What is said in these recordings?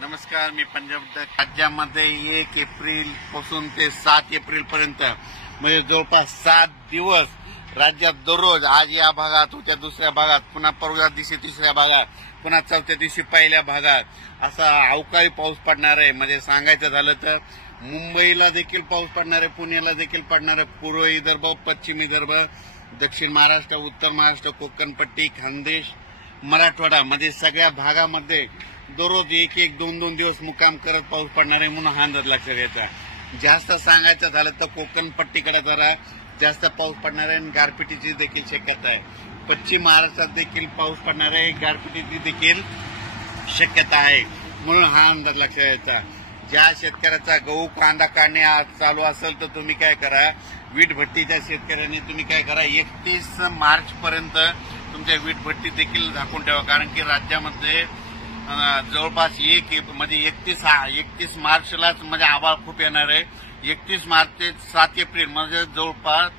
नमस्कार, मी पंजाब. राज्यामध्ये 1 एप्रिल पासून ते 7 एप्रिल पर्यंत म्हणजे जवळपास 7 दिवस राज्यात दररोज आज या भागात, उद्या दुसऱ्या भागात, पुन्हा परवा दिवशी तिसऱ्या भागात, पुन्हा चौथ्या दिवशी पहिल्या भागात असा अवकाळी पाऊस पडणार आहे. म्हणजे सांगायचं झालं तर मुंबईला देखील पाऊस पडणार आहे, पुण्याला देखील पडणार आहे. पूर्व विदर्भ, पश्चिम विदर्भ, दक्षिण महाराष्ट्र, उत्तर महाराष्ट्र, कोकणपट्टी, खानदेश, मराठवाडा मध्ये सगळ्या भागामध्ये दररोज 1-1, 2-2 दिवस मुक्काम करत पाऊस पडणार आहे म्हणून हा अंदाज लक्षात घ्यायचा. जास्त सांगायचं झालं तर कोकणपट्टीकडे जरा जास्त पाऊस पडणार आहे आणि गारपिटीची देखील शक्यता आहे. पश्चिम महाराष्ट्रात देखील पाऊस पडणार आहे, गारपिटीची देखील शक्यता आहे म्हणून हा अंदाज लक्षात घ्यायचा. ज्या शेतकऱ्याचा गहू कांदा काढणे आज चालू असेल तर तुम्ही काय करा, वीटभट्टीच्या शेतकऱ्यांनी तुम्ही काय करा, 31 मार्च पर्यंत तुमच्या वीटभट्टी देखील झाकून ठेवा. कारण की राज्यामध्ये जवळपास 31 मार्चलाच म्हणजे आभाळ खूप येणार आहे. 31 मार्च ते 7 एप्रिल म्हणजे जवळपास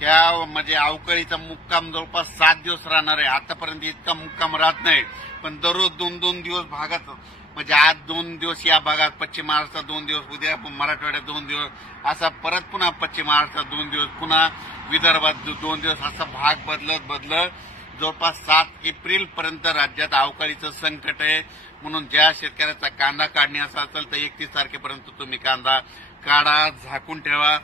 त्या म्हणजे अवकाळीचा मुक्काम जवळपास 7 दिवस राहणार आहे. आतापर्यंत इतका मुक्काम राहत नाही, पण दररोज 2-2 दिवस भागात म्हणजे आज 2 दिवस या भागात, पश्चिम महाराष्ट्रात 2 दिवस, उद्या मराठवाड्यात 2 दिवस, असा परत पुन्हा पश्चिम महाराष्ट्रात 2 दिवस, पुन्हा विदर्भात 2 दिवस, असा भाग बदलत जवळपास 7 एप्रिल पर्यंत राज्यात अवकाळीचं संकट आहे. म्हणून ज्या शेतकऱ्याचा कांदा काढणे असा असेल तर 31 तारखेपर्यंत तुम्ही कांदा काढा, झाकून ठेवा.